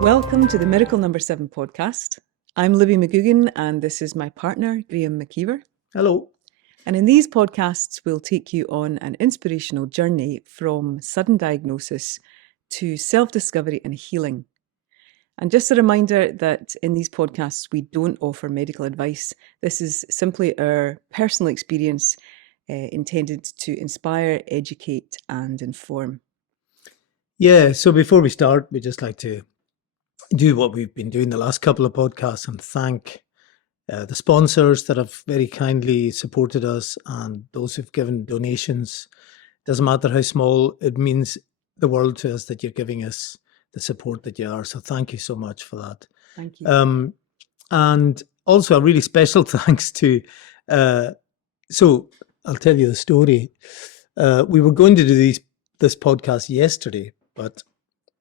Welcome to the Miracle Number 7 podcast. I'm Libby McGugan and this is my partner, Graham McKeever. Hello. And in these podcasts, we'll take you on an inspirational journey from sudden diagnosis to self-discovery and healing. And just a reminder that in these podcasts, we don't offer medical advice. This is simply our personal experience intended to inspire, educate and inform. Yeah, so before we start, we'd just like to do what we've been doing the last couple of podcasts and thank the sponsors that have very kindly supported us and those who've given donations. Doesn't matter how small, it means the world to us that you're giving us the support that you are. So thank you so much for that. Thank you. And also a really special thanks to, so I'll tell you the story. We were going to do this podcast yesterday, but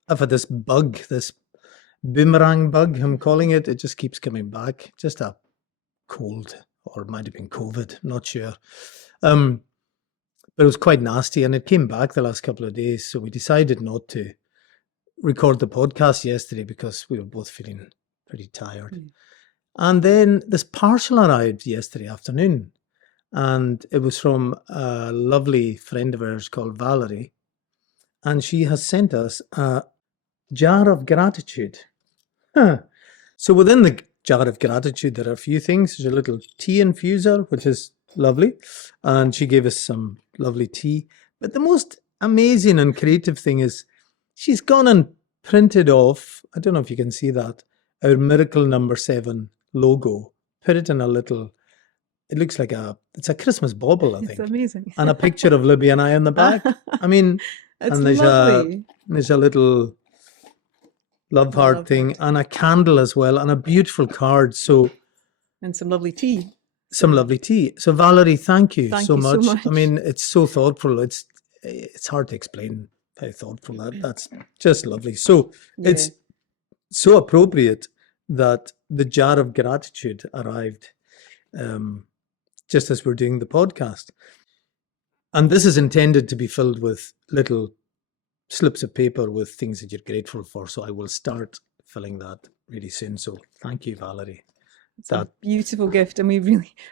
I've had this bug, this boomerang bug, I'm calling it. It just keeps coming back. Just a cold, or it might have been COVID, I'm not sure. But it was quite nasty and it came back the last couple of days. So we decided not to record the podcast yesterday because we were both feeling pretty tired. Mm. And then this parcel arrived yesterday afternoon and it was from a lovely friend of ours called Valerie. And she has sent us a jar of gratitude. So within the jar of gratitude, there are a few things. There's a little tea infuser, which is lovely. And she gave us some lovely tea. But the most amazing and creative thing is she's gone and printed off, I don't know if you can see that, our Miracle Number 7 logo. Put it in a little, it looks like it's a Christmas bauble, I think. It's amazing. And a picture of Libby and I on the back. I mean, it's and there's a little love heart thing and a candle as well and a beautiful card. So and some lovely tea. Some lovely tea. So Valerie, thank you so much. So much. I mean, it's so thoughtful. It's hard to explain how thoughtful that's just lovely. So yeah. It's so appropriate that the jar of gratitude arrived just as we're doing the podcast. And this is intended to be filled with little slips of paper with things that you're grateful for. So I will start filling that really soon. So thank you, Valerie. It's a beautiful gift and we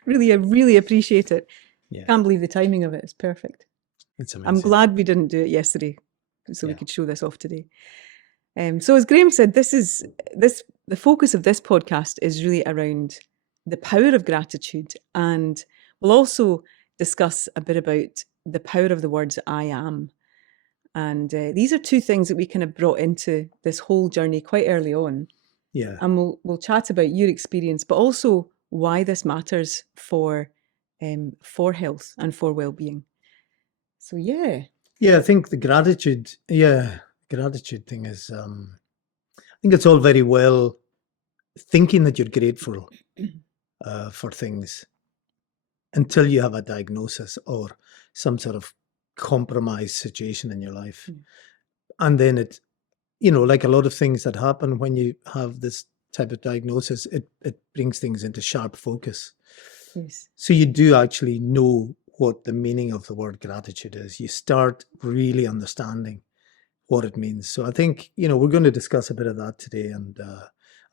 really appreciate it. Yeah. Can't believe the timing of it. It's perfect. It's amazing. I'm glad we didn't do it yesterday so we could show this off today. So as Graham said, the focus of this podcast is really around the power of gratitude, and we'll also discuss a bit about the power of the words I am. And these are two things that we kind of brought into this whole journey quite early on. Yeah. And we'll chat about your experience, but also why this matters for health and for well-being. So yeah. Yeah, I think the gratitude thing is, I think it's all very well thinking that you're grateful for things until you have a diagnosis or some sort of compromised situation in your life. And then it, like a lot of things that happen when you have this type of diagnosis, it brings things into sharp focus. Yes. So you do actually know what the meaning of the word gratitude is. You start really understanding what it means. So I think, we're going to discuss a bit of that today. And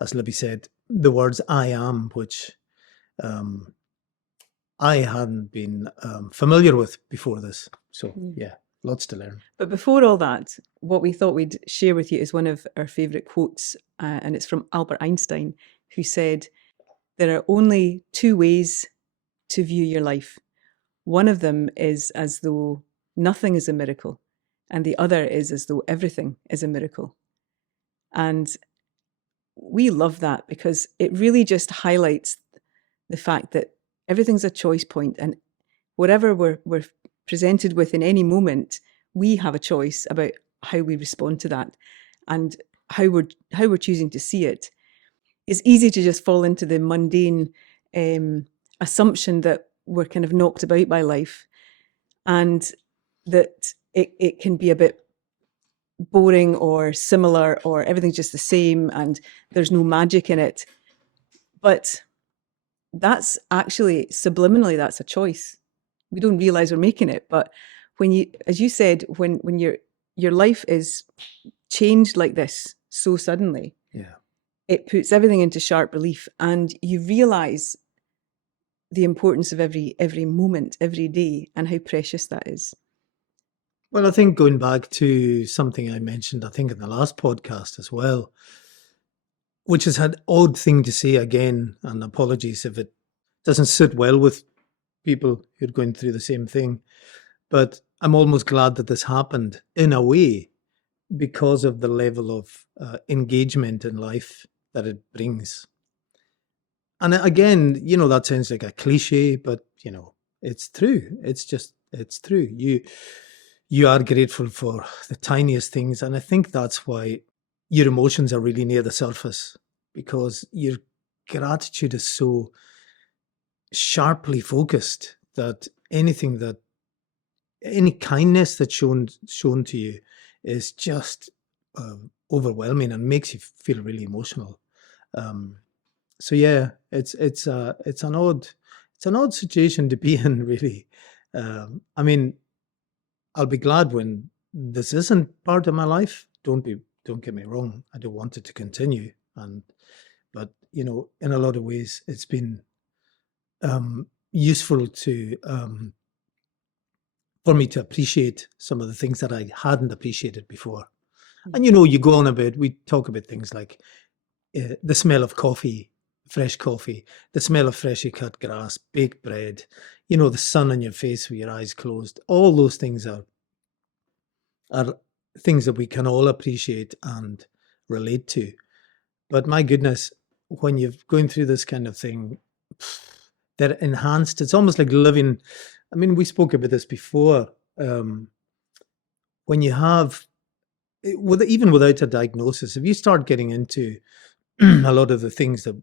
as Libby said, the words I am, which I hadn't been familiar with before this. So yeah, lots to learn. But before all that, what we thought we'd share with you is one of our favourite quotes, and it's from Albert Einstein, who said, "There are only two ways to view your life. One of them is as though nothing is a miracle, and the other is as though everything is a miracle." And we love that because it really just highlights the fact that everything's a choice point, and whatever we're presented with in any moment, we have a choice about how we respond to that and how we're choosing to see it. It's easy to just fall into the mundane assumption that we're kind of knocked about by life and that it can be a bit boring or similar or everything's just the same and there's no magic in it. But that's actually subliminally, that's a choice. We don't realize we're making it, but when you, as you said, when your life is changed like this so suddenly, Yeah. it puts everything into sharp relief, and you realize the importance of every moment, every day, and how precious that is. Well, I think going back to something I mentioned, I think in the last podcast as well, which is an odd thing to say again, and apologies if it doesn't sit well with people who are going through the same thing. But I'm almost glad that this happened in a way because of the level of engagement in life that it brings. And again, that sounds like a cliche, but it's true. It's true. You are grateful for the tiniest things, and I think that's why your emotions are really near the surface, because your gratitude is so sharply focused that any kindness that's shown to you is just overwhelming and makes you feel really emotional. So yeah, it's an odd situation to be in, really. I mean, I'll be glad when this isn't part of my life. Don't get me wrong. I don't want it to continue, but in a lot of ways, it's been useful for me to appreciate some of the things that I hadn't appreciated before. And you go on about, we talk about things like the smell of coffee, fresh coffee, the smell of freshly cut grass, baked bread, the sun on your face with your eyes closed. All those things are things that we can all appreciate and relate to. But my goodness, when you're going through this kind of thing, they're enhanced. It's almost like living. I mean, we spoke about this before. When you have, even without a diagnosis, if you start getting into a lot of the things that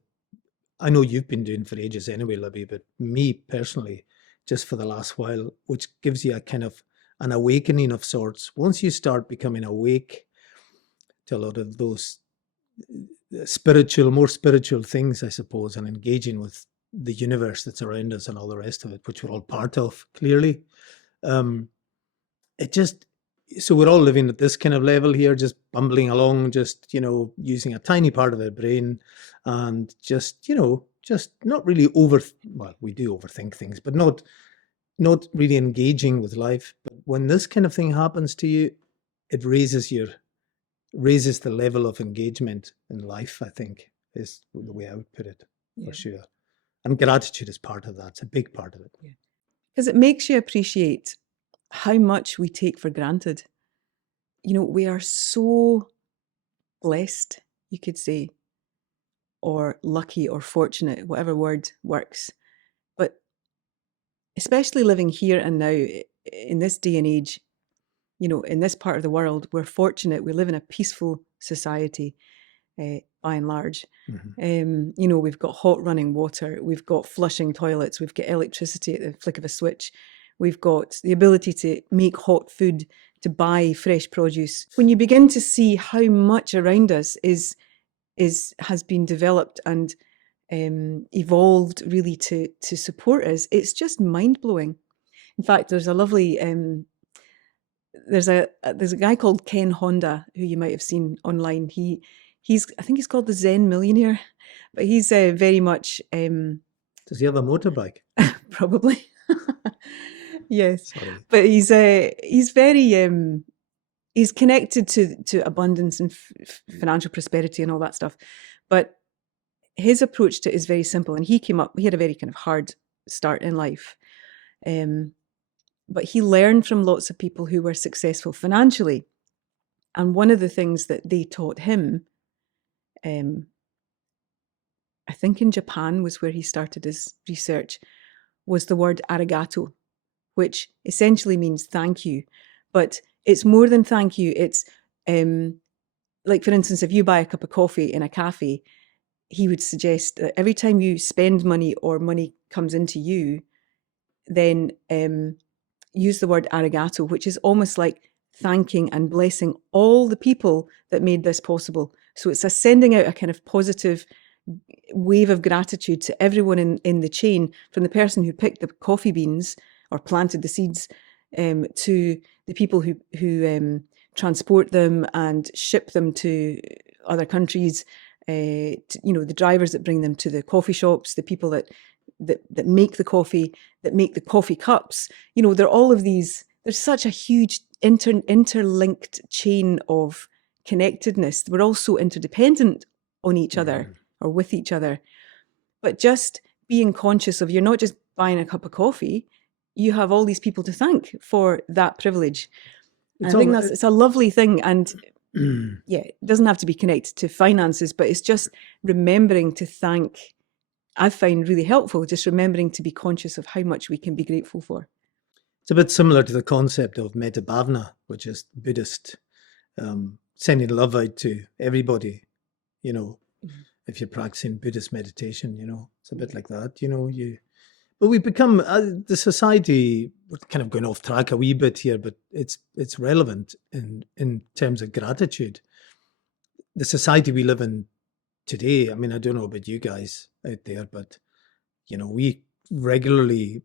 I know you've been doing for ages anyway, Libby, but me personally, just for the last while, which gives you a kind of an awakening of sorts. Once you start becoming awake to a lot of those more spiritual things, I suppose, and engaging with the universe that's around us and all the rest of it, which we're all part of, clearly. So we're all living at this kind of level here, just bumbling along, just, using a tiny part of our brain and just not really we do overthink things, but not really engaging with life. But when this kind of thing happens to you, it raises the level of engagement in life, I think, is the way I would put it, for sure. And gratitude is part of that. It's a big part of it. Because it makes you appreciate how much we take for granted. We are so blessed, you could say, or lucky or fortunate, whatever word works. But especially living here and now in this day and age, in this part of the world, we're fortunate. We live in a peaceful society, by and large. Mm-hmm. We've got hot running water, we've got flushing toilets, we've got electricity at the flick of a switch, we've got the ability to make hot food, to buy fresh produce. When you begin to see how much around us has been developed and evolved really to support us, it's just mind blowing. In fact, there's a lovely there's a guy called Ken Honda who you might have seen online. I think he's called the Zen Millionaire, but he's very much Does he have a motorbike? Probably. Yes. Sorry. But he's very he's connected to abundance and financial prosperity and all that stuff. But his approach to it is very simple, and he had a very kind of hard start in life. But he learned from lots of people who were successful financially. And one of the things that they taught him, I think in Japan was where he started his research, was the word arigato, which essentially means thank you. But it's more than thank you. It's like, for instance, if you buy a cup of coffee in a cafe, he would suggest that every time you spend money or money comes into you, then use the word arigato, which is almost like thanking and blessing all the people that made this possible. So it's sending out a kind of positive wave of gratitude to everyone in the chain, from the person who picked the coffee beans or planted the seeds, to the people who transport them and ship them to other countries, the drivers that bring them to the coffee shops, the people that make the coffee, that make the coffee cups. There are all of these. There's such a huge interlinked chain of connectedness. We're all so interdependent on each other or with each other. But just being conscious of, you're not just buying a cup of coffee, you have all these people to thank for that privilege. And I think it's a lovely thing. And yeah, it doesn't have to be connected to finances, but it's just remembering to thank. I find really helpful, just remembering to be conscious of how much we can be grateful for. It's a bit similar to the concept of metta bhavana, which is Buddhist, sending love out to everybody, if you're practicing Buddhist meditation, it's a bit like that, but we become, the society, we're kind of going off track a wee bit here, but it's relevant in terms of gratitude. The society we live in today, I mean, I don't know about you guys out there, but, we regularly,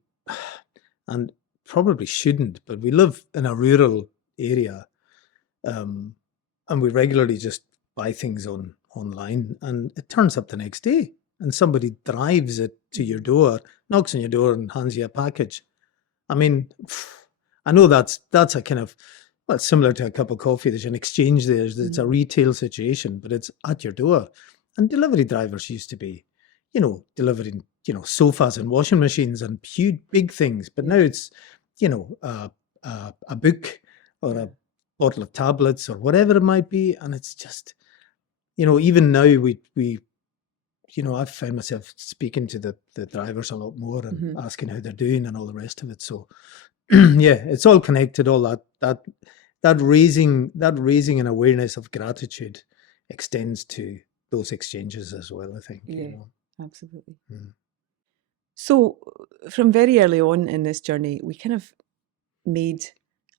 and probably shouldn't, but we live in a rural area, and we regularly just buy things online, and it turns up the next day, and somebody drives it to your door, knocks on your door and hands you a package. I mean, I know that's a kind of, well, it's similar to a cup of coffee. There's an exchange there. It's a retail situation, but it's at your door. And delivery drivers used to be, delivering, sofas and washing machines and huge, big things. But now it's, a book or a bottle of tablets or whatever it might be. And it's just, even now I've found myself speaking to the drivers a lot more and asking how they're doing and all the rest of it. So yeah, it's all connected. All that raising an awareness of gratitude extends to those exchanges as well, I think. Yeah, absolutely. So from very early on in this journey, we kind of made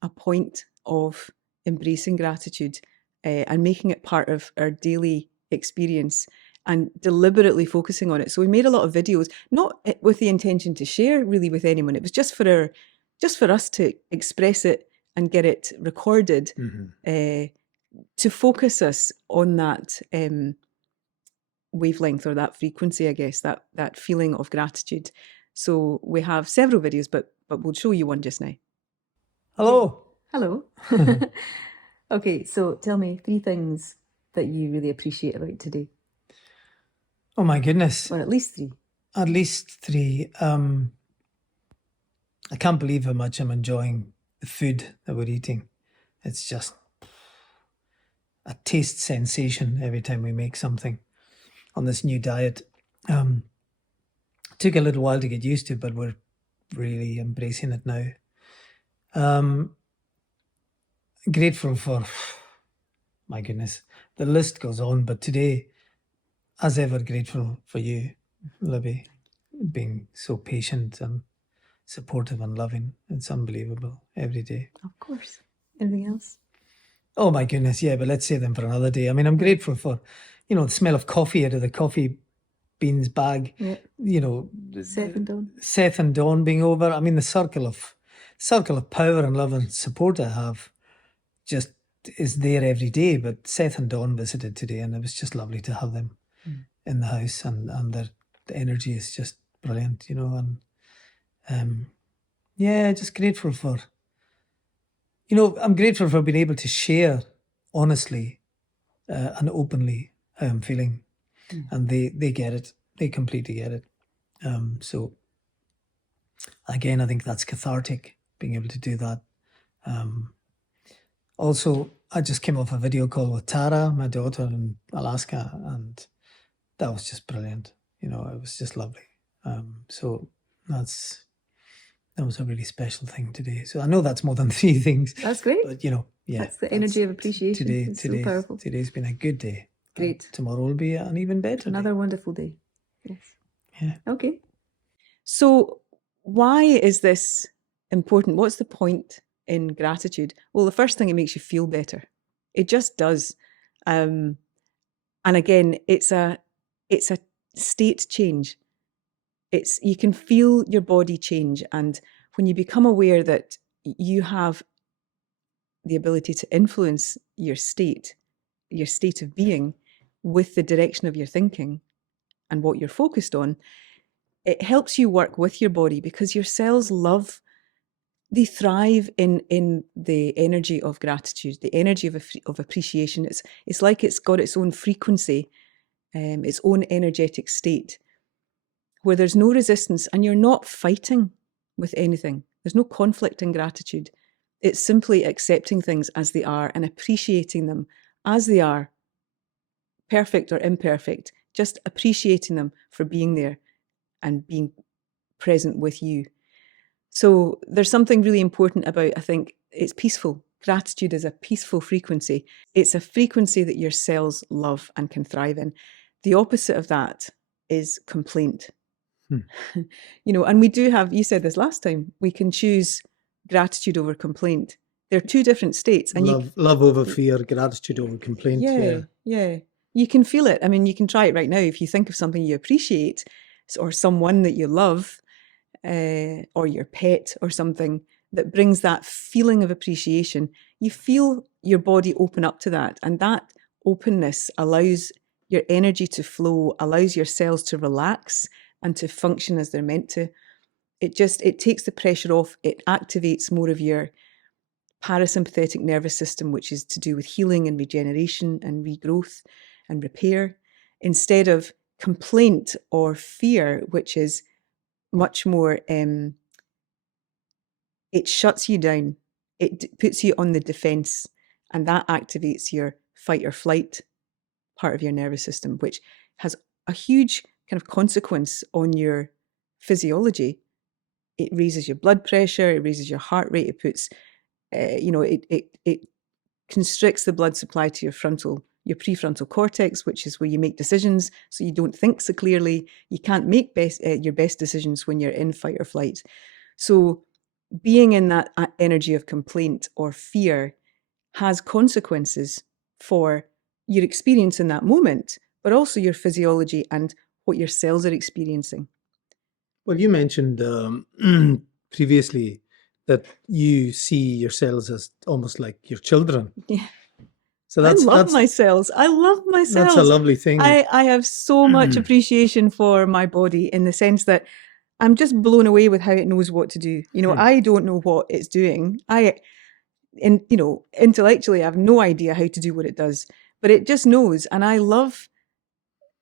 a point of embracing gratitude and making it part of our daily experience and deliberately focusing on it. So we made a lot of videos, not with the intention to share really with anyone. It was just for us to express it and get it recorded, to focus us on that wavelength or that frequency, I guess, that feeling of gratitude. So we have several videos, but we'll show you one just now. Hello. Hello. Okay, so tell me 3 things that you really appreciate about today. Oh my goodness. Or at least 3. At least 3. I can't believe how much I'm enjoying the food that we're eating. It's just a taste sensation every time we make something on this new diet. Took a little while to get used to, but we're really embracing it now. Grateful for, my goodness, the list goes on, but today, as ever, grateful for you, Libby, being so patient and supportive and loving. It's unbelievable every day. Of course. Anything else? Oh my goodness, yeah, but let's save them for another day. I mean, I'm grateful for, the smell of coffee out of the coffee beans bag. Yeah. Seth and Dawn being over. I mean, the circle of power and love and support I have just is there every day. But Seth and Dawn visited today, and it was just lovely to have them in the house, and the energy is just brilliant, and just grateful for, I'm grateful for being able to share honestly and openly how I'm feeling, and they get it. They completely get it. So again, I think that's cathartic, being able to do that. Also, I just came off a video call with Tara, my daughter in Alaska, and that was just brilliant. It was just lovely. So that was a really special thing today. So I know that's more than 3 things. That's great. But that's the energy of appreciation. It's so powerful. Today's been a good day. Great. Tomorrow will be an even better Another day. wonderful day. Yes. Yeah. Okay. So why is this important? What's the point in gratitude? Well, the first thing, it makes you feel better. It just does. And again, it's a state change. You can feel your body change, and when you become aware that you have the ability to influence your state of being, with the direction of your thinking and what you're focused on, it helps you work with your body, because your cells they thrive in the energy of gratitude, the energy of appreciation. It's like it's got its own frequency, its own energetic state, where there's no resistance and you're not fighting with anything. There's no conflict in gratitude. It's simply accepting things as they are and appreciating them as they are, perfect or imperfect, just appreciating them for being there and being present with you. So there's something really important about, I think, it's peaceful. Gratitude is a peaceful frequency. It's a frequency that your cells love and can thrive in. The opposite of that is complaint. And we do have, you said this last time, we can choose gratitude over complaint. They're two different states. And love over fear, gratitude over complaint. Yeah. You can feel it. I mean, you can try it right now. If you think of something you appreciate, or someone that you love, or your pet or something that brings that feeling of appreciation, you feel your body open up to that. And that openness allows your energy to flow, allows your cells to relax and to function as they're meant to. It takes the pressure off. It activates more of your parasympathetic nervous system, which is to do with healing and regeneration and regrowth and repair, instead of complaint or fear, which is much more, it shuts you down. It puts you on the defense, and that activates your fight or flight part of your nervous system, which has a huge kind of consequence on your physiology. It raises your blood pressure, it raises your heart rate, it puts, it constricts the blood supply to your prefrontal cortex, which is where you make decisions, so you don't think so clearly. You can't make your best decisions when you're in fight or flight. So being in that energy of complaint or fear has consequences for your experience in that moment, but also your physiology and what your cells are experiencing. Well, you mentioned previously that you see your cells as almost like your children. Yeah. So I love my cells. That's a lovely thing. I have so much appreciation for my body, in the sense that I'm just blown away with how it knows what to do. I don't know what it's doing. Intellectually, I have no idea how to do what it does, but it just knows. And I love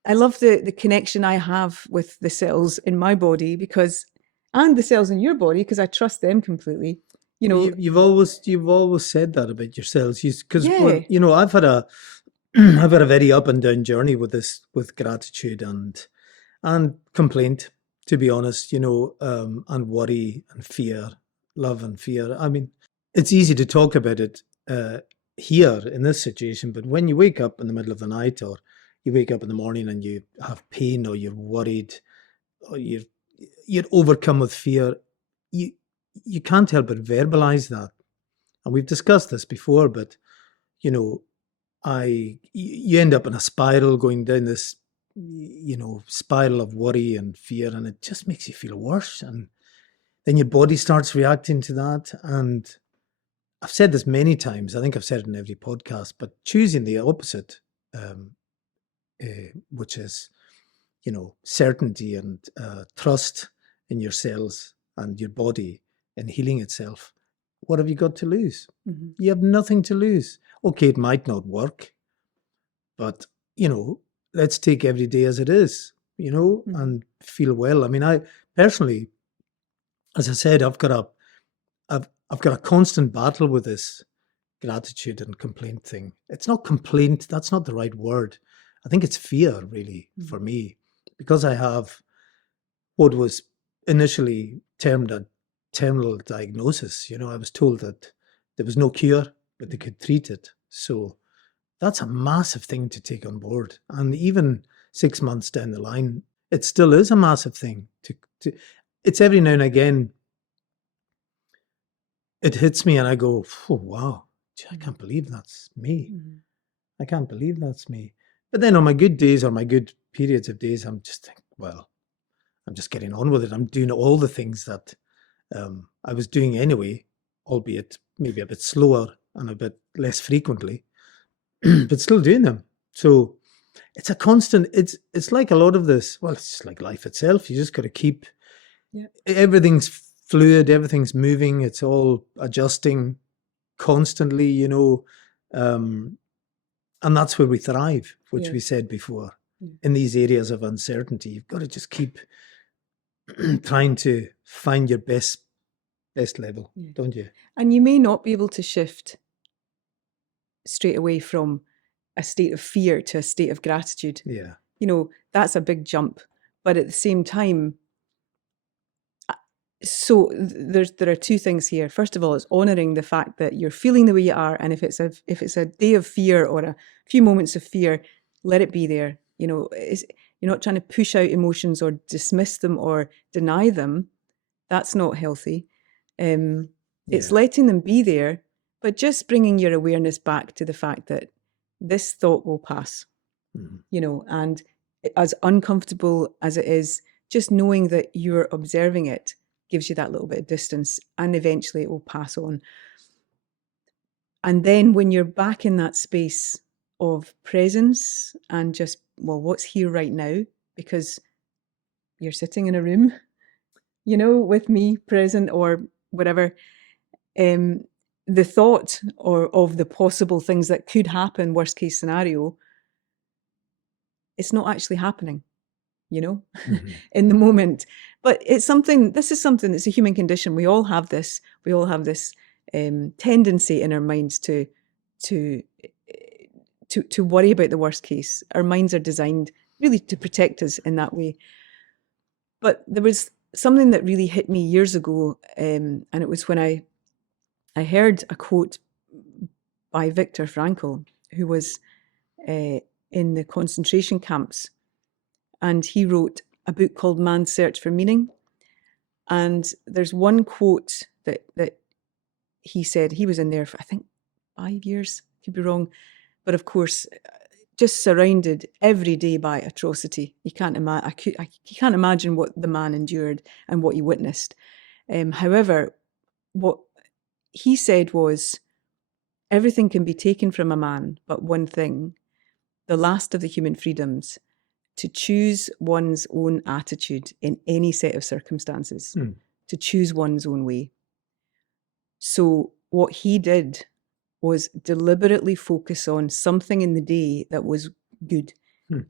the connection I have with the cells in my body, and the cells in your body, because I trust them completely. You've always said that about your cells, because I've had a very up and down journey with gratitude and complaint, to be honest, and worry and fear, love and fear. I mean, it's easy to talk about it here in this situation, but when you wake up in the middle of the night, or you wake up in the morning and you have pain, or you're worried, or you're overcome with fear, you can't help but verbalize that. And we've discussed this before, but you end up in a spiral, going down this spiral of worry and fear, and it just makes you feel worse, and then your body starts reacting to that. And I've said this many times, I think I've said it in every podcast, but choosing the opposite, which is certainty and trust in your cells and your body and healing itself, what have you got to lose? Mm-hmm. You have nothing to lose. Okay, it might not work, but let's take every day as it is, mm-hmm. and feel well. I mean, I personally, as I said, I've got a constant battle with this gratitude and complaint thing. It's not complaint, that's not the right word. I think it's fear, really, mm-hmm. for me, because I have what was initially termed a terminal diagnosis. I was told that there was no cure, but they could treat it. So that's a massive thing to take on board. And even 6 months down the line, it still is a massive thing. It's every now and again, it hits me and I go, oh, wow, I can't believe that's me. Mm-hmm. I can't believe that's me. But then on my good days, or my good periods of days, I'm just thinking, well, I'm just getting on with it. I'm doing all the things that I was doing anyway, albeit maybe a bit slower and a bit less frequently, but still doing them. So it's a constant, it's like a lot of this, well, it's just like life itself. You just got to keep, Yeah. everything's fluid, everything's moving, it's all adjusting constantly, you know. And that's where we thrive, which Yeah. we said before. Yeah. In these areas of uncertainty, you've got to just keep trying to find your best level, Yeah. don't you? And you may not be able to shift straight away from a state of fear to a state of gratitude. Yeah. You know, that's a big jump. But at the same time, so there are two things here. First of all, it's honoring the fact that you're feeling the way you are, and if it's a day of fear or a few moments of fear, let it be there. You know, you're not trying to push out emotions or dismiss them or deny them. That's not healthy. It's Yeah. letting them be there, but just bringing your awareness back to the fact that this thought will pass. Mhm. You know, and as uncomfortable as it is, just knowing that you're observing it gives you that little bit of distance, and eventually it will pass on. And then when you're back in that space of presence and just, well, what's here right now? Because you're sitting in a room, you know, with me present or whatever, the thought or of the possible things that could happen, worst case scenario, it's not actually happening, you know, in the moment. But this is something that's a human condition. We all have this. We all have this tendency in our minds to worry about the worst case. Our minds are designed really to protect us in that way. But there was something that really hit me years ago, and it was when I heard a quote by Viktor Frankl, who was in the concentration camps, and he wrote a book called Man's Search for Meaning. And there's one quote that he said. He was in there for, I think, 5 years, could be wrong, but of course, just surrounded every day by atrocity. You can't imagine what the man endured and what he witnessed. However, what he said was, everything can be taken from a man, but one thing, the last of the human freedoms, to choose one's own attitude in any set of circumstances, to choose one's own way. So what he did was deliberately focus on something in the day that was good,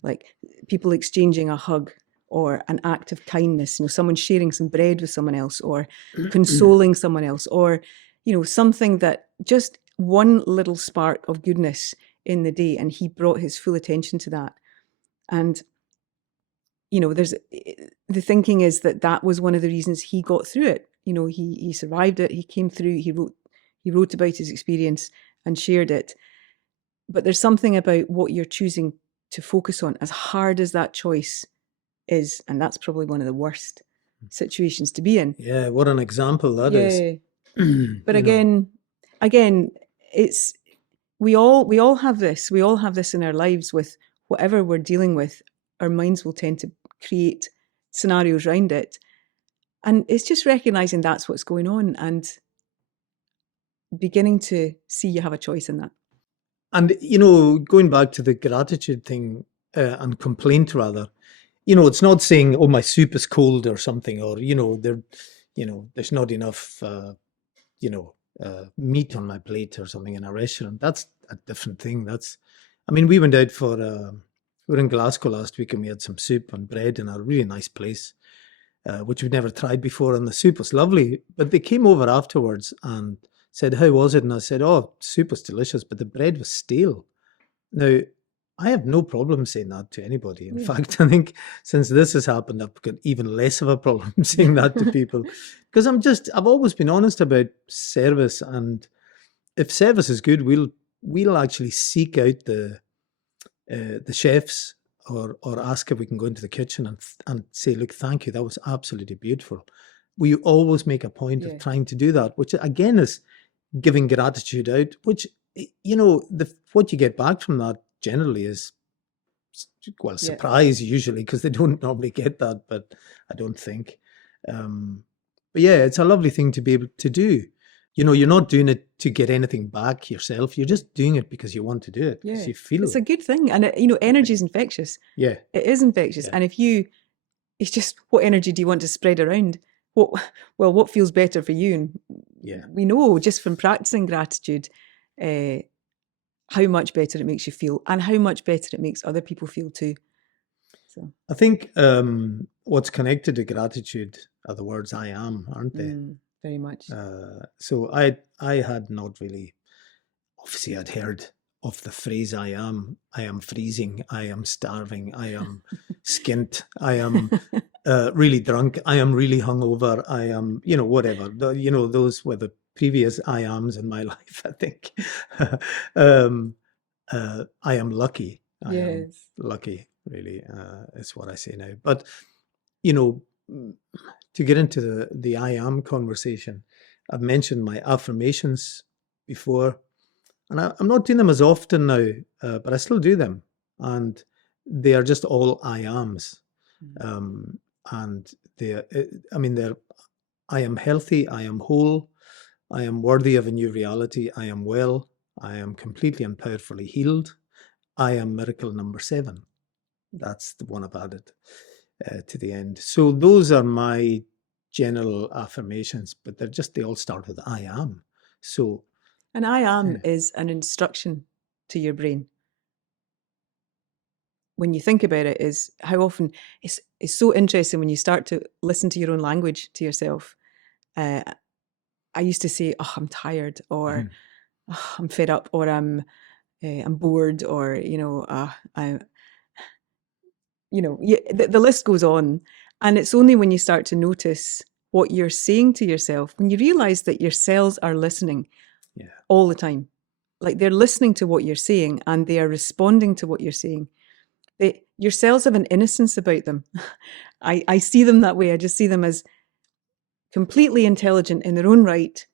like people exchanging a hug or an act of kindness, you know, someone sharing some bread with someone else, or consoling someone else, or, you know, something that just one little spark of goodness in the day. And he brought his full attention to that. And, you know, the thinking is that was one of the reasons he got through it. You know, he survived it. He came through. He wrote about his experience and shared it. But there's something about what you're choosing to focus on, as hard as that choice is, and that's probably one of the worst situations to be in. Yeah, what an example that is. But again, it's we all have this. We all have this in our lives with whatever we're dealing with. Our minds will tend to create scenarios around it. And it's just recognizing that's what's going on and beginning to see you have a choice in that. And, you know, going back to the gratitude thing and complaint rather, you know, it's not saying, oh, my soup is cold or something, or, you know, there's not enough, meat on my plate or something in a restaurant. That's a different thing. We went out we were in Glasgow last week and we had some soup and bread in a really nice place, which we'd never tried before. And the soup was lovely, but they came over afterwards and said, how was it? And I said, oh, soup was delicious, but the bread was stale. Now, I have no problem saying that to anybody. In fact, I think since this has happened, I've got even less of a problem saying that to people, because I've always been honest about service. And if service is good, we'll actually seek out the chefs or ask if we can go into the kitchen and say, look, thank you. That was absolutely beautiful. We always make a point of trying to do that, which again is giving gratitude out, which, you know, what you get back from that generally is, well, surprise usually, because they don't normally get that, but I don't think. But yeah, it's a lovely thing to be able to do. you're not doing it to get anything back yourself. You're just doing it because you want to do it, because Yeah. you feel It's a good thing. And, energy is infectious. Yeah. It is infectious. Yeah. And it's just, what energy do you want to spread around? What feels better for you? And Yeah. we know just from practicing gratitude, how much better it makes you feel and how much better it makes other people feel too. So I think what's connected to gratitude are the words I am, aren't they? very much. So I had not really, obviously I'd heard of the phrase I am freezing, I am starving, I am skint, I am really drunk, I am really hungover, I am, whatever. Those were the previous I ams in my life, I think. I am lucky. I am lucky, really, is what I say now. But, to get into the I am conversation, I've mentioned my affirmations before, and I'm not doing them as often now, but I still do them. And they are just all I ams. And they're, I am healthy, I am whole, I am worthy of a new reality, I am well, I am completely and powerfully healed, I am miracle number 7. That's the one I've added to the end. So those are my general affirmations, but they all start with I am. So, and I am is an instruction to your brain. When you think about it, is how often it's so interesting when you start to listen to your own language to yourself. I used to say, "Oh, I'm tired," or "Oh, I'm fed up," or I'm bored," or the list goes on. And it's only when you start to notice what you're saying to yourself, when you realize that your cells are listening all the time. Like they're listening to what you're saying and they are responding to what you're saying. Your cells have an innocence about them. I see them that way. I just see them as completely intelligent in their own right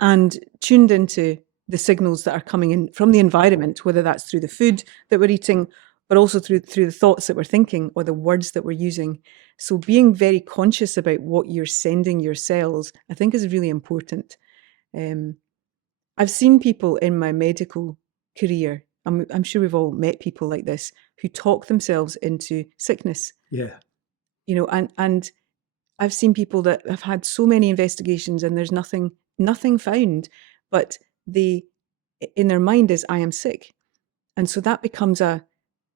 and tuned into the signals that are coming in from the environment, whether that's through the food that we're eating, but also through the thoughts that we're thinking or the words that we're using. So being very conscious about what you're sending your cells, I think, is really important. I've seen people in my medical career, I'm sure we've all met people like this, who talk themselves into sickness. Yeah. And I've seen people that have had so many investigations and there's nothing found, but in their mind is, I am sick. And so that becomes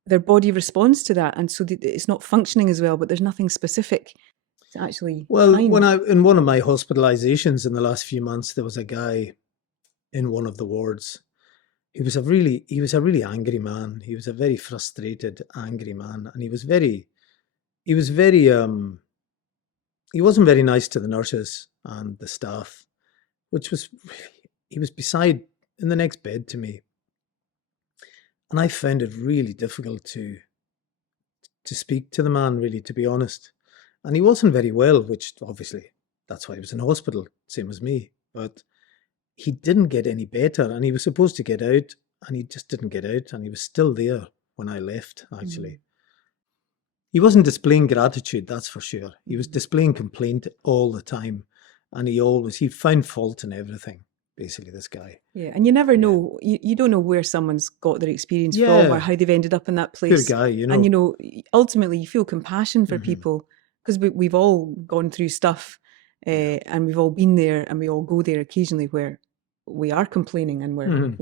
their body responds to that. And so it's not functioning as well, but there's nothing specific to actually find. In one of my hospitalizations in the last few months, there was a guy in one of the wards. He was a really angry man. He was a very frustrated, angry man. And he wasn't very nice to the nurses and the staff, he was beside in the next bed to me. And I found it really difficult to speak to the man, really, to be honest. And he wasn't very well, which obviously that's why he was in hospital, same as me. But he didn't get any better, and he was supposed to get out, and he just didn't get out, and he was still there when I left, actually. He wasn't displaying gratitude, that's for sure. He was displaying complaint all the time, and he found fault in everything, basically, this guy. Yeah, and you never know, you don't know where someone's got their experience from or how they've ended up in that place. Poor guy, And, ultimately you feel compassion for people because we've all gone through stuff and we've all been there, and we all go there occasionally where we are complaining and we're,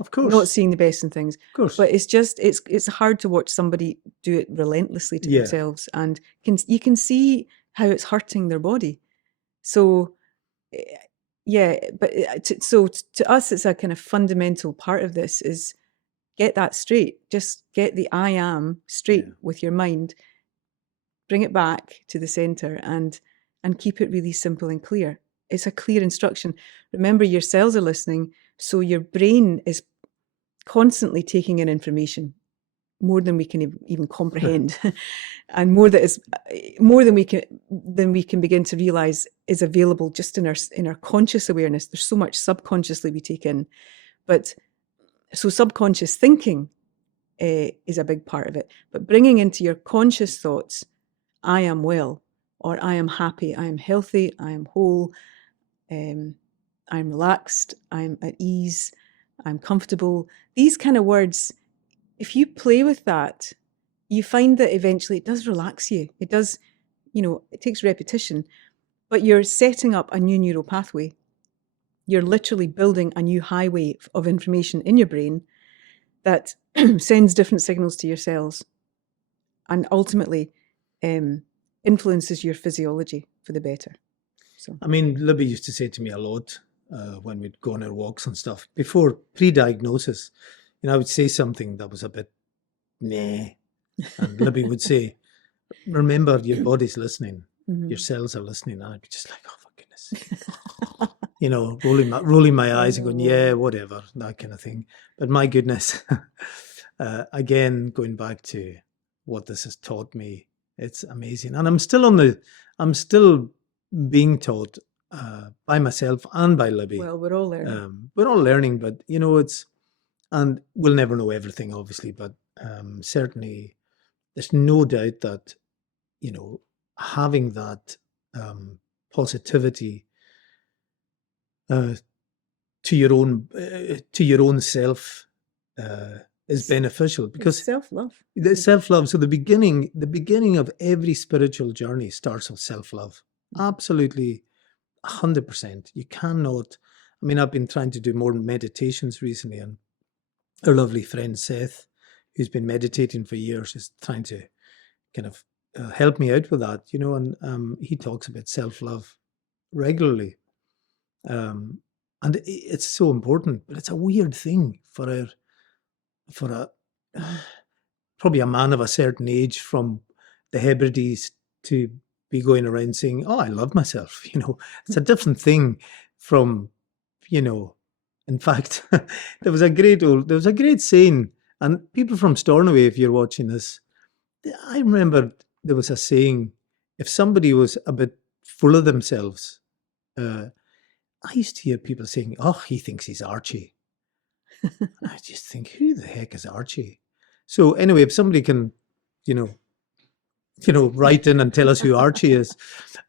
of course, not seeing the best in things. Of course. But it's hard to watch somebody do it relentlessly to themselves, and you can see how it's hurting their body. So but to us, it's a kind of fundamental part of this is get that straight. Just get the I am straight with your mind, bring it back to the center, and keep it really simple and clear. It's a clear instruction. Remember, your cells are listening, so your brain is constantly taking in information, more than we can even comprehend, and more than we can begin to realize is available just in our conscious awareness. There's so much subconsciously we take in, but so subconscious thinking is a big part of it. But bringing into your conscious thoughts, I am well, or I am happy, I am healthy, I am whole, I'm relaxed, I'm at ease, I'm comfortable. These kind of words, if you play with that, you find that eventually it does relax you. It does, it takes repetition, but you're setting up a new neural pathway. You're literally building a new highway of information in your brain that sends different signals to your cells and ultimately influences your physiology for the better. So, I mean, Libby used to say to me a lot when we'd go on our walks and stuff, before pre-diagnosis, I would say something that was a bit, nah. And Libby would say, remember, your body's listening. Your cells are listening. And I'd be just like, oh, for goodness sake. Rolling my eyes and going, yeah, whatever, that kind of thing. But my goodness, again, going back to what this has taught me, it's amazing. And I'm still being taught by myself and by Libby. Well, we're all learning. But and we'll never know everything, obviously, but certainly there's no doubt that, having that positivity to your own self is beneficial, because it's self-love. The self-love. So the beginning of every spiritual journey starts with self-love. Absolutely, 100%. You cannot. I mean, I've been trying to do more meditations recently, and our lovely friend Seth, who's been meditating for years, is trying to kind of help me out with that, and he talks about self-love regularly. And it's so important, but it's a weird thing for probably a man of a certain age from the Hebrides to be going around saying, oh, I love myself. It's a different thing from, in fact, there was a great saying, and people from Stornoway, if you're watching this, I remember there was a saying, if somebody was a bit full of themselves, I used to hear people saying, oh, he thinks he's Archie. I just think, who the heck is Archie? So anyway, if somebody can, write in and tell us who Archie is,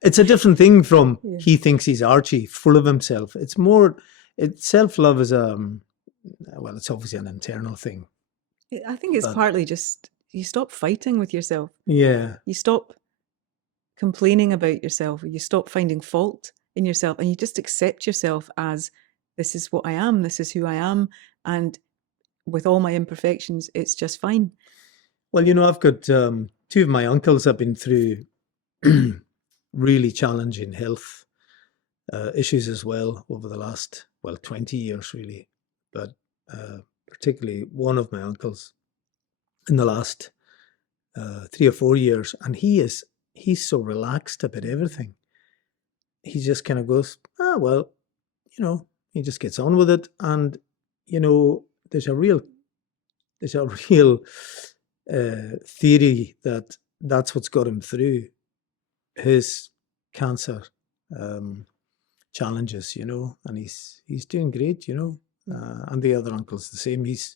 it's a different thing from he thinks he's Archie, full of himself. It's more, self-love is it's obviously an internal thing. I think it's partly just, you stop fighting with yourself. Yeah. You stop complaining about yourself, or you stop finding fault in yourself, and you just accept yourself as, this is what I am, this is who I am, and with all my imperfections, it's just fine. Well, I've got two of my uncles have been through really challenging health issues as well over the last 20 years really, but particularly one of my uncles in the last 3 or 4 years, and he's so relaxed about everything. He just kind of goes, he just gets on with it. And, there's a real theory that that's what's got him through his cancer challenges, and he's doing great, and the other uncle's the same. He's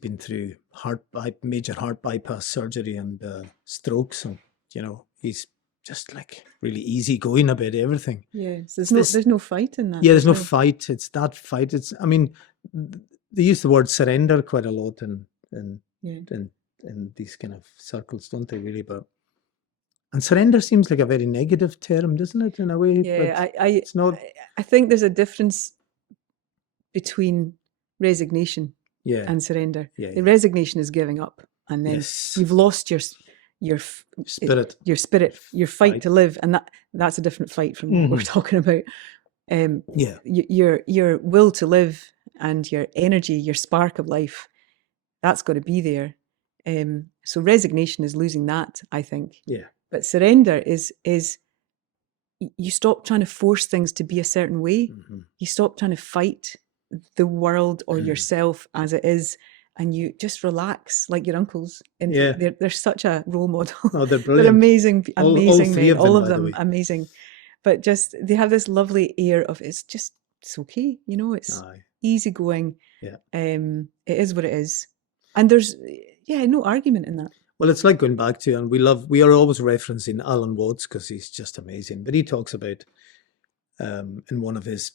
been through major heart bypass surgery and strokes, and, he's just like really easy going about everything. Yeah, so there's no fight in that. Yeah, there's no fight. It's that fight. I mean, they use the word surrender quite a lot in these kind of circles, don't they? Really, and surrender seems like a very negative term, doesn't it? In a way, yeah. It's not. I think there's a difference between resignation and surrender. Yeah. The resignation is giving up, and then you've lost your spirit, your fight to live, and that's a different fight from what we're talking about. Your will to live and your energy, your spark of life, that's got to be there. So resignation is losing that, I think. Yeah. But surrender is you stop trying to force things to be a certain way. Mm-hmm. You stop trying to fight the world or yourself as it is, and you just relax, like your uncles. And they're such a role model. Oh, they're brilliant. They're amazing all men, all of them amazing. But just they have this lovely air of it's okay, it's easygoing. Yeah. It is what it is, and there's no argument in that. Well, it's like going back to, and we are always referencing Alan Watts because he's just amazing. But he talks about in one of his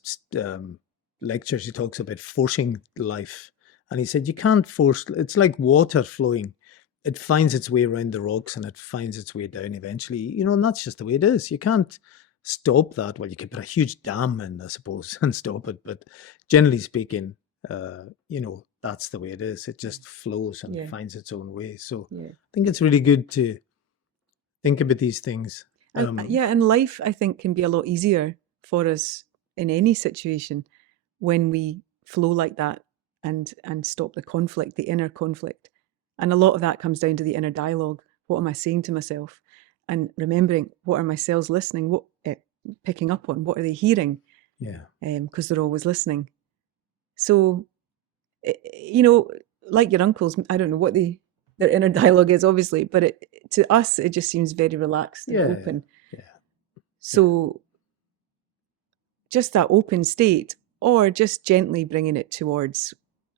lectures, he talks about forcing life. And he said, you can't force, it's like water flowing. It finds its way around the rocks and it finds its way down eventually, and that's just the way it is. You can't stop that. Well, you could put a huge dam in, I suppose, and stop it. But generally speaking, that's the way it is. It just flows and finds its own way. So I think it's really good to think about these things. And life, I think, can be a lot easier for us in any situation when we flow like that and stop the conflict, the inner conflict. And a lot of that comes down to the inner dialogue. What am I saying to myself? And remembering, what are my cells listening? What picking up on? What are they hearing? Yeah. Because they're always listening. So, like your uncles, I don't know what their inner dialogue is, obviously, but to us, it just seems very relaxed and open. Yeah. So just that open state, or just gently bringing it towards,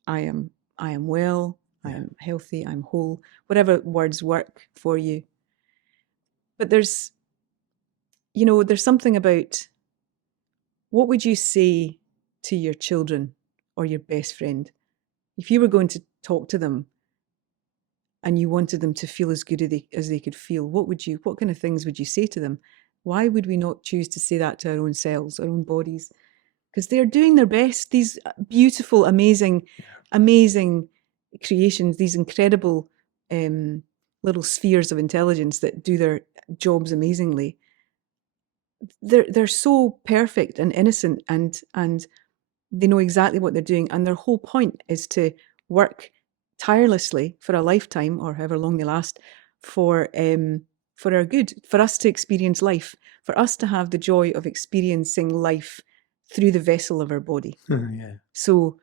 I am well, I am healthy, I'm whole, whatever words work for you. But there's something about, what would you say to your children or your best friend if you were going to talk to them and you wanted them to feel as good as they could feel? What kind of things would you say to them? Why would we not choose to say that to our own selves, our own bodies? Because they're doing their best. These beautiful, amazing creations, these incredible little spheres of intelligence that do their jobs amazingly. They're so perfect and innocent, and they know exactly what they're doing. And their whole point is to work tirelessly for a lifetime, or however long they last, for our good, for us to experience life, for us to have the joy of experiencing life through the vessel of our body. So,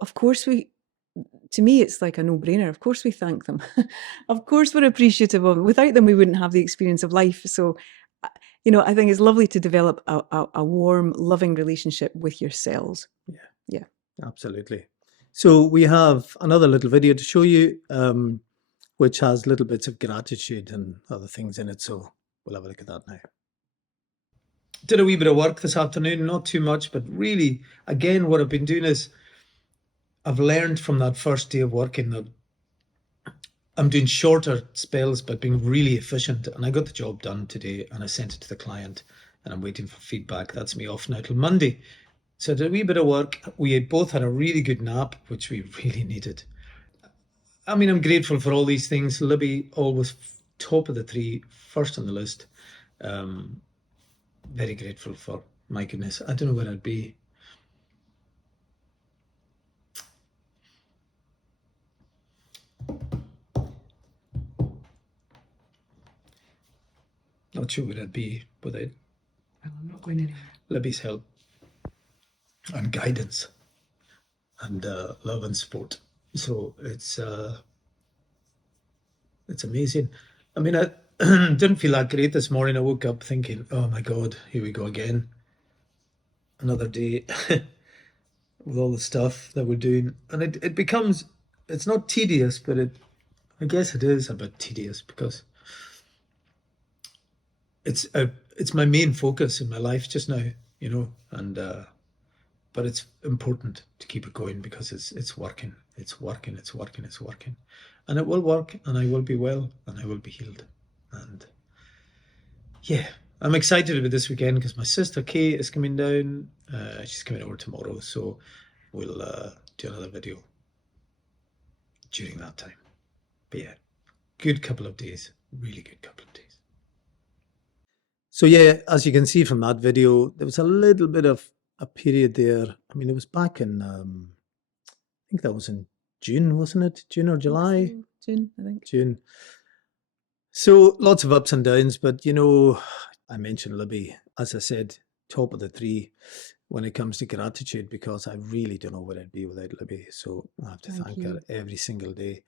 of course, to me, it's like a no-brainer. Of course we thank them. Of course we're appreciative of them. Without them, we wouldn't have the experience of life. So, I think it's lovely to develop a warm, loving relationship with your cells. Yeah. Absolutely. So we have another little video to show you, which has little bits of gratitude and other things in it. So we'll have a look at that now. Did a wee bit of work this afternoon, not too much, but really, again, what I've been doing is I've learned from that first day of working that I'm doing shorter spells, but being really efficient. And I got the job done today and I sent it to the client and I'm waiting for feedback. That's me off now till Monday. So I did a wee bit of work. We both had a really good nap, which we really needed. I mean, I'm grateful for all these things. Libby, always top of the tree, first on the list. Very grateful for, my goodness, I don't know where I'd be. Not sure where I'd be without I'm not going anywhere. Libby's help and guidance and love and support. So it's amazing. I mean, I didn't feel that great this morning. I woke up thinking, oh my God, here we go again. Another day with all the stuff that we're doing. And it becomes, it's not tedious, but I guess it is a bit tedious because it's my main focus in my life just now, and but it's important to keep it going because it's working, and it will work, and I will be well, and I will be healed, and yeah, I'm excited about this weekend because my sister Kate is coming down. She's coming over tomorrow, so we'll do another video during that time. But yeah, good couple of days, really good couple of days. So yeah, as you can see from that video, there was a little bit of a period there. I mean, it was back in, I think that was in June, wasn't it? June or July? June, I think. June. So lots of ups and downs, but I mentioned Libby, as I said, top of the tree when it comes to gratitude, because I really don't know where I'd be without Libby. So I have to thank her every single day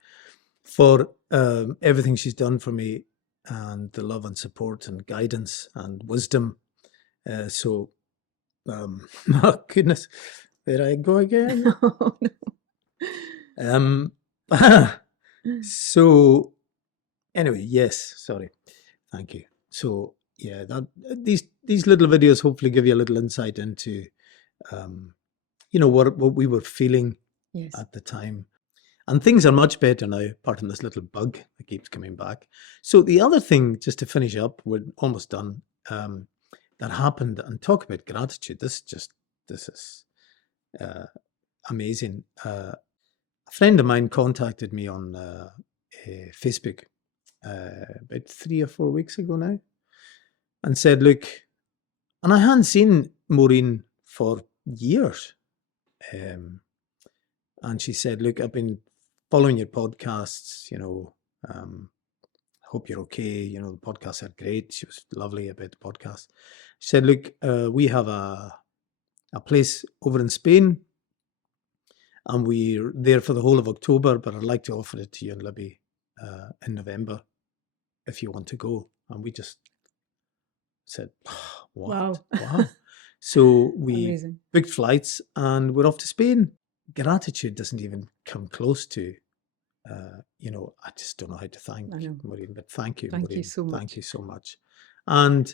for everything she's done for me, and the love and support and guidance and wisdom. Oh goodness, there I go again. So anyway, yes, sorry, thank you. So yeah, that these little videos hopefully give you a little insight into, what we were feeling Yes. at the time. And things are much better now, apart from this little bug that keeps coming back. So the other thing, just to finish up, we're almost done, that happened, and talk about gratitude. This is amazing. A friend of mine contacted me on Facebook about 3 or 4 weeks ago now, and said, look, and I hadn't seen Maureen for years. And she said, look, I've been following your podcasts, hope you're okay. The podcasts are great. She was lovely about the podcast. She said, look, we have a place over in Spain, and we're there for the whole of October, but I'd like to offer it to you and Libby in November if you want to go. And we just said, what? Wow. So we Amazing. booked flights and we're off to Spain. Gratitude doesn't even come close to, I just don't know how to thank Maureen, but thank you, Thank Maureen. you so much. Thank you so much. And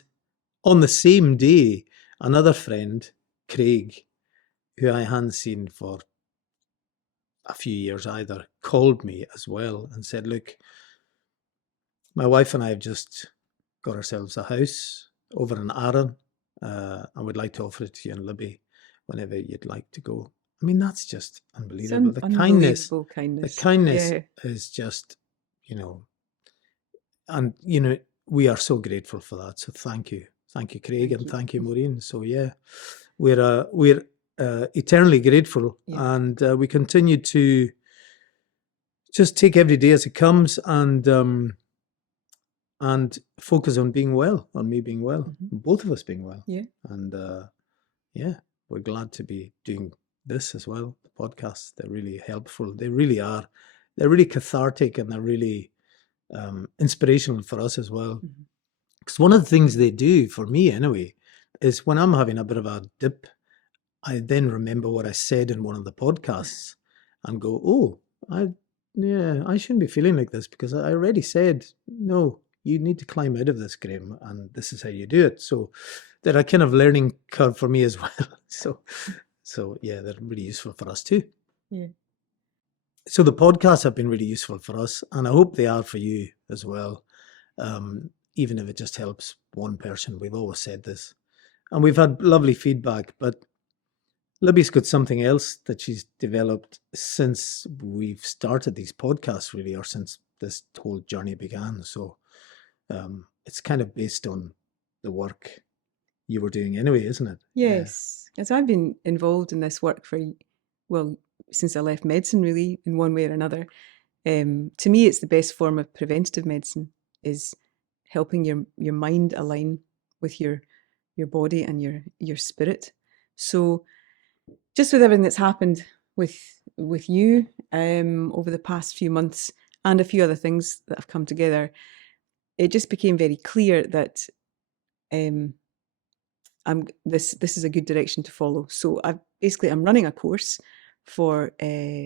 on the same day, another friend, Craig, who I hadn't seen for a few years either, called me as well and said, look, my wife and I have just got ourselves a house over in Arran, and we'd like to offer it to you and Libby whenever you'd like to go. I mean, that's just unbelievable. The kindness is just, and, we are so grateful for that. So thank you, Craig, and thank you, Maureen. So yeah, we're eternally grateful, and we continue to just take every day as it comes, and focus on being well, on me being well, both of us being well. Yeah. And we're glad to be doing this as well. The podcasts, they're really helpful. They really are. They're really cathartic, and they're really inspirational for us as well. Because one of the things they do for me anyway is when I'm having a bit of a dip, I then remember what I said in one of the podcasts and go, oh, I shouldn't be feeling like this, because I already said, no, you need to climb out of this, Graham, and this is how you do it. So they're a kind of learning curve for me as well. So yeah, they're really useful for us too. Yeah. So the podcasts have been really useful for us, and I hope they are for you as well. Even if it just helps one person, we've always said this, and we've had lovely feedback. But Libby's got something else that she's developed since we've started these podcasts, really, or since this whole journey began. So it's kind of based on the work you were doing anyway, isn't it? Yes, as I've been involved in this work since I left medicine, really, in one way or another. To me, it's the best form of preventative medicine, is helping your mind align with your body and your spirit. So just with everything that's happened with you over the past few months, and a few other things that have come together, it just became very clear that this is a good direction to follow. So I'm running a course for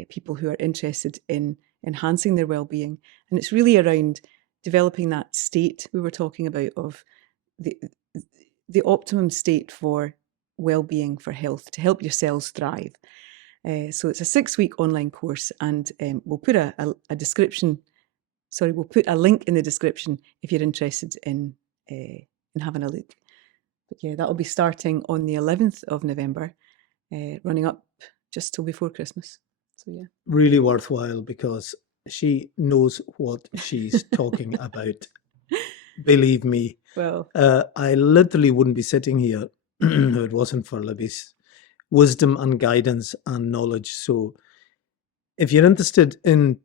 people who are interested in enhancing their well-being, and it's really around developing that state we were talking about, of the optimum state for well-being, for health, to help your cells thrive. So it's a 6-week online course, and we'll put a description. Sorry, we'll put a link in the description if you're interested in having a look. But yeah, that'll be starting on the 11th of November, running up just till before Christmas. So yeah, really worthwhile, because she knows what she's talking about. Believe me. Well, I literally wouldn't be sitting here if it wasn't for Libby's wisdom and guidance and knowledge. So if you're interested in,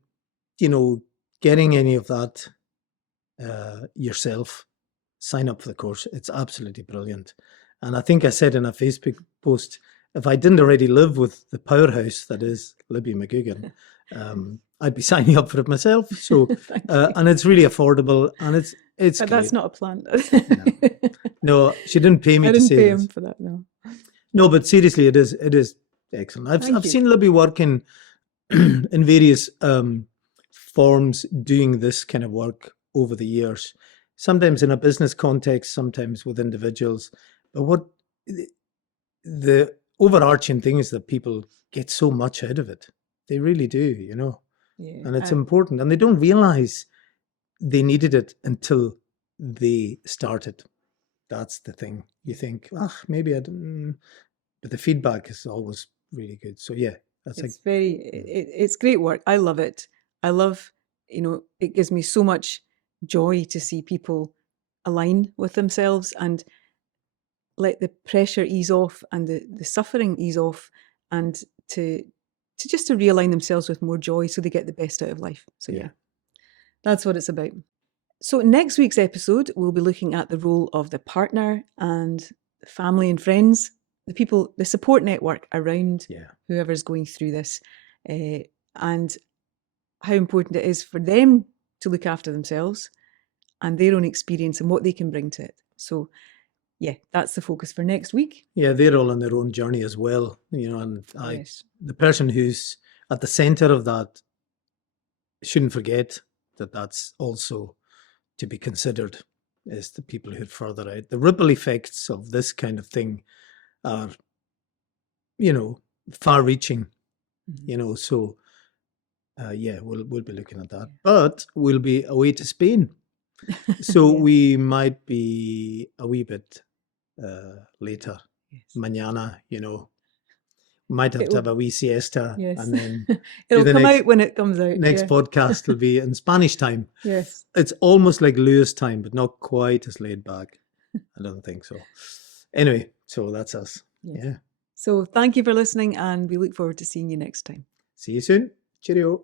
getting any of that yourself, sign up for the course. It's absolutely brilliant. And I think I said in a Facebook post, if I didn't already live with the powerhouse that is Libby McGugan, I'd be signing up for it myself. So, and it's really affordable, and it's but great. that's not a plan. No, she didn't pay me to say this. I didn't pay him for that, no. No, but seriously, it is excellent. I've seen Libby working in various forms, doing this kind of work over the years. sometimes in a business context, sometimes with individuals. But what the overarching thing is that people get so much out of it. They really do, you know, Yeah. and it's important. And they don't realize they needed it until they started. That's the thing. You think, maybe I don't, but the feedback is always really good. So yeah, that's it's great work. I love it. I love, you know, it gives me so much joy to see people align with themselves and let the pressure ease off and the suffering ease off, and to just to realign themselves with more joy so they get the best out of life. So yeah, that's what it's about. So next week's episode, we'll be looking at the role of the partner and the family and friends, the people, the support network around whoever's going through this, and how important it is for them to look after themselves and their own experience and what they can bring to it. So yeah, that's the focus for next week. Yeah, they're all on their own journey as well, you know, and the person who's at the center of that shouldn't forget that that's also to be considered as the people who are further out. The ripple effects of this kind of thing are, you know, far reaching, you know, so we'll be looking at that. But we'll be away to Spain. So we might be a wee bit later. Mañana, you know. Might have to have a wee siesta, and then it'll come out when it comes out. Next podcast will be in Spanish time. Yes, it's almost like Lewis time, but not quite as laid back. I don't think so. Anyway, so that's us. Yeah. So thank you for listening, and we look forward to seeing you next time. See you soon. Cheerio.